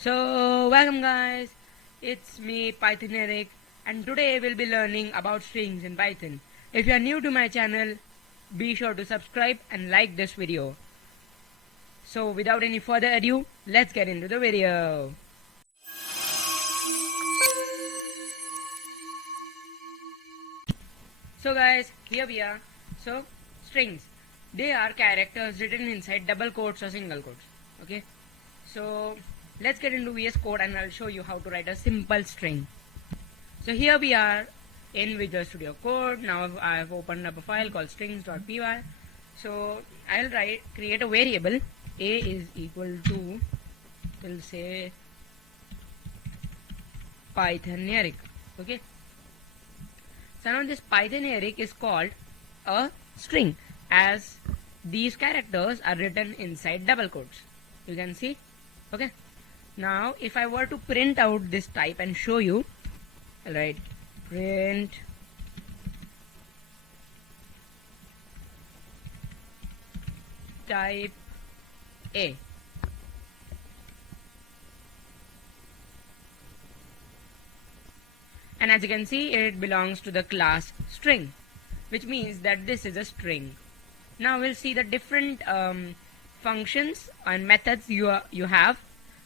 So, welcome guys, it's me Pythoneeric, and today we'll be learning about strings in Python. If you are new to my channel, be sure to subscribe and like this video. So without any further ado, let's get into the video. So guys, here we are. So, strings, they are characters written inside double quotes or single quotes. Okay, so let's get into VS Code and I'll show you how to write a simple string. So here we are in Visual Studio Code. Now I've opened up a file called strings.py. So I'll create a variable. A is equal to, we'll say, Pythoneeric. Okay, so now this Pythoneeric is called a string, as these characters are written inside double quotes. You can see. Okay, now if I were to print out this type and show you, I'll write print type A. And as you can see, it belongs to the class string, which means that this is a string. Now we'll see the different functions and methods you have,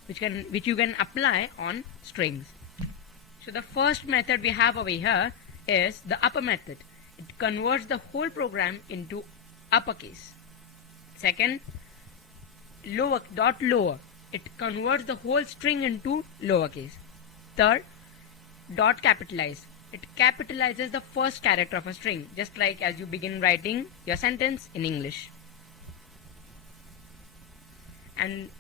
which you can apply on strings. So the first method we have over here is the upper method. It converts the whole program into uppercase. Second, lower. It converts the whole string into lowercase. Third, dot capitalize. It capitalizes the first character of a string, just like as you begin writing your sentence in English. And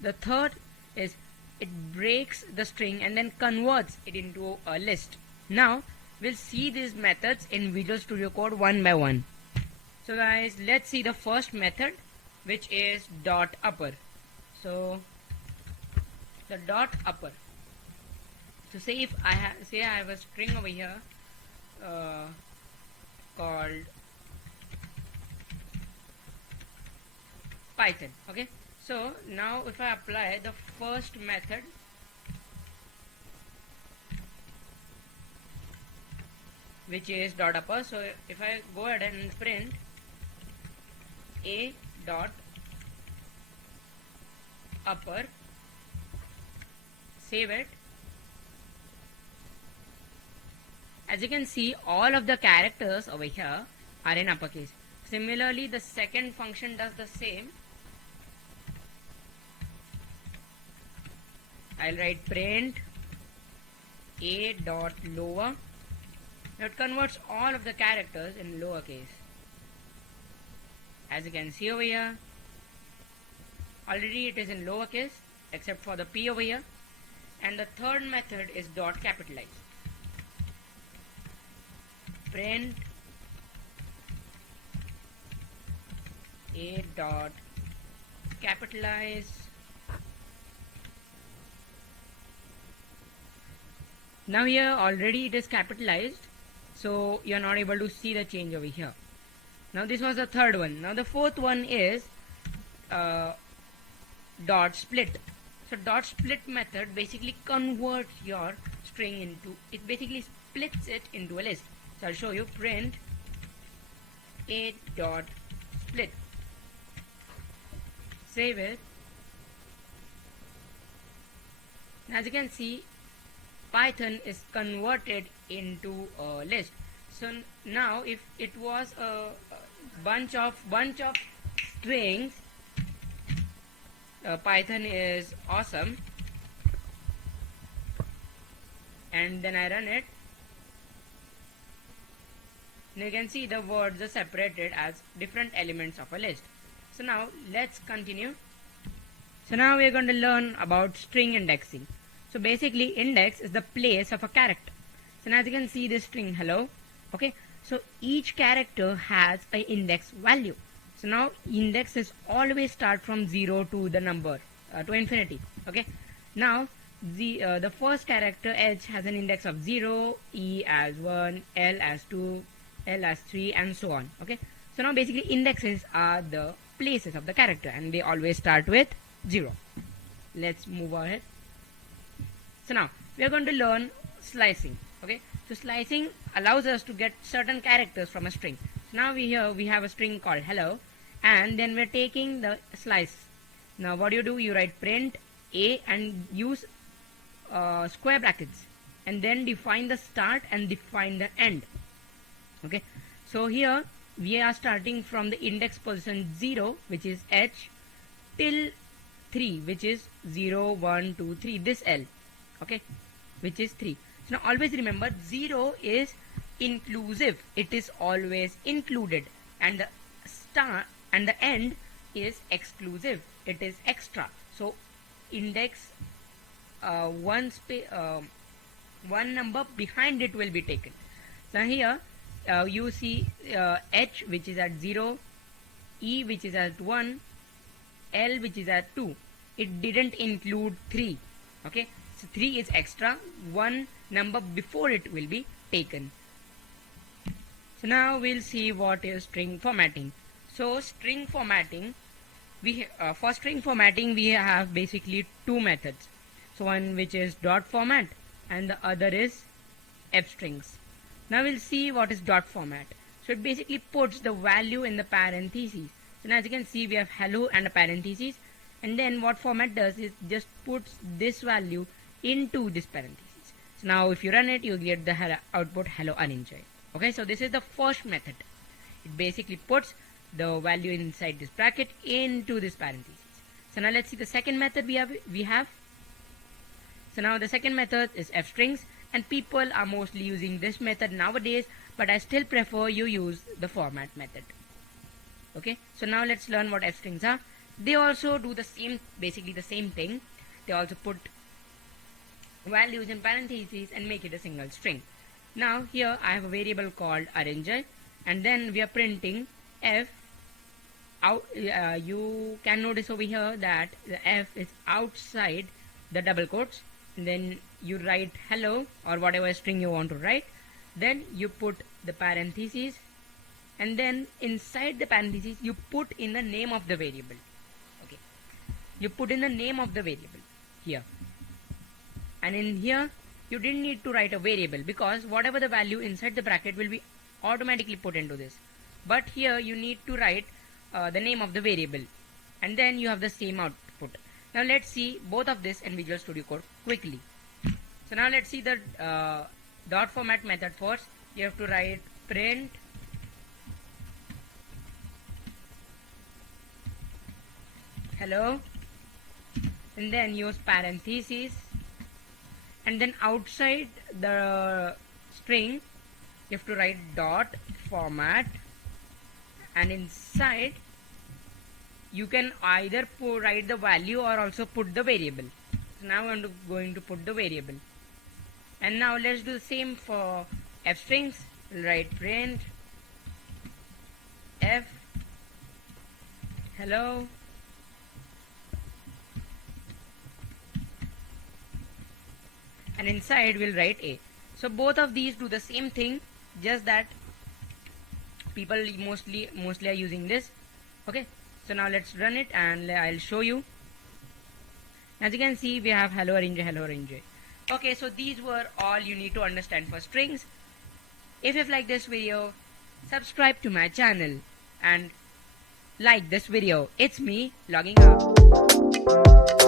the third is it breaks the string and then converts it into a list. Now we'll see these methods in Visual Studio Code one by one. So guys, let's see the first method, which is dot upper. So the dot upper. So say if I have a string over here called Python. Okay, so now if I apply the first method, which is dot upper, so if I go ahead and print a dot upper, save it. As you can see, all of the characters over here are in uppercase. Similarly, the second function does the same. I'll write print a dot lower. It converts all of the characters in lowercase. As you can see over here, already it is in lowercase except for the P over here. And the third method is dot capitalize. Print a dot capitalize. Now here already it is capitalized, so you are not able to see the change over here. Now this was the third one. Now the fourth one is dot split. So dot split method basically converts your string into, it basically splits it into a list. So I'll show you. Print a dot split. Save it. As you can see, Python is converted into a list. So now if it was a bunch of strings, Python is awesome, and then I run it. Now you can see the words are separated as different elements of a list. So now let's continue. So now we are going to learn about string indexing. So basically, index is the place of a character. So now as you can see this string hello. Okay, so each character has an index value. So now indexes always start from 0 to the number to infinity. Okay, now the first character H has an index of 0, E as 1, L as 2, L as 3, and so on. Okay, so now basically indexes are the places of the character and they always start with 0. Let's move ahead. So now we are going to learn slicing. Okay, so slicing allows us to get certain characters from a string. So now we have a string called hello, and then we're taking the slice. Now what do? You write print a and use square brackets, and then define the start and define the end. Okay, so here we are starting from the index position 0, which is h, till 3, which is 0, 1, 2, 3, this L, okay, which is 3. So now always remember 0 is inclusive, it is always included, and the start and the end is exclusive, it is extra. So index one number behind it will be taken. So here you see h, which is at 0, e, which is at 1, L, which is at 2. It didn't include 3. Okay, so 3 is extra, one number before it will be taken. So now we'll see what is string formatting. So string formatting, for string formatting we have basically two methods. So one which is dot format and the other is f strings. Now we'll see what is dot format. So it basically puts the value in the parentheses. So now as you can see, we have hello and a parenthesis, and then what format does is just puts this value into this parenthesis. So now if you run it, you get the output hello orange. Okay, so this is the first method. It basically puts the value inside this bracket into this parenthesis. So now let's see the second method we have. So now the second method is f strings, and people are mostly using this method nowadays, but I still prefer you use the format method. Okay, so now let's learn what f strings are. They also do the same, basically the same thing. They also put values in parentheses and make it a single string. Now here I have a variable called arranger, and then we are printing f out. You can notice over here that the f is outside the double quotes, and then you write hello or whatever string you want to write, then you put the parentheses, and then inside the parentheses you put in the name of the variable. Okay, you put in the name of the variable here, and in here you didn't need to write a variable because whatever the value inside the bracket will be automatically put into this, but here you need to write the name of the variable, and then you have the same output. Now let's see both of this in Visual Studio Code quickly. So now let's see the dot format method first. You have to write print hello, and then use parentheses, and then outside the string you have to write dot format, and inside you can either write the value or also put the variable. So now I'm going to put the variable, and now let's do the same for f strings. We'll write print f hello, and inside we'll write a. So both of these do the same thing, just that people mostly are using this. Okay, so now let's run it and I'll show you. As you can see, we have hello orange, hello orange. Okay, so these were all you need to understand for strings. If you've liked this video, subscribe to my channel and like this video. It's me logging out.